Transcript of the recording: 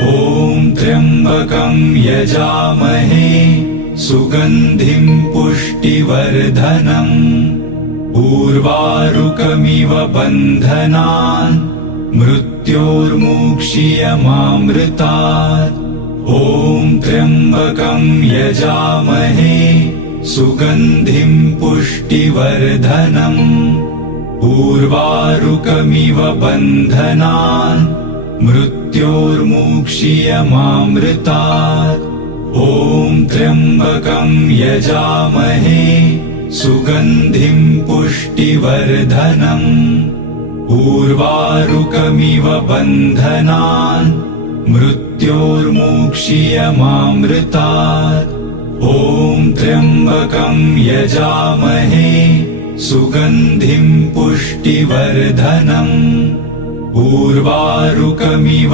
ॐ त्र्यम्बकं यजामहे सुगन्धिं पुष्टिवर्धनम् उर्वारुकमिव बन्धनान् मृत्योर्मुक्षीयमामृतात्। ॐ त्र्यम्बकं यजामहे सुगन्धिं पुष्टिवर्धनम् उर्वारुकमिव बन्धनान् मृत्योर्मुक्षीयमामृतात्। ॐ त्र्यम्बकं यजामहे सुगन्धिं पुष्टिवर्धनम् उर्वारुकमिव बन्धनान् मृत्योर्मुक्षीयमामृतात्। ॐ त्र्यम्बकं यजामहे सुगन्धिं पुष्टिवर्धनम् उर्वारुकमिव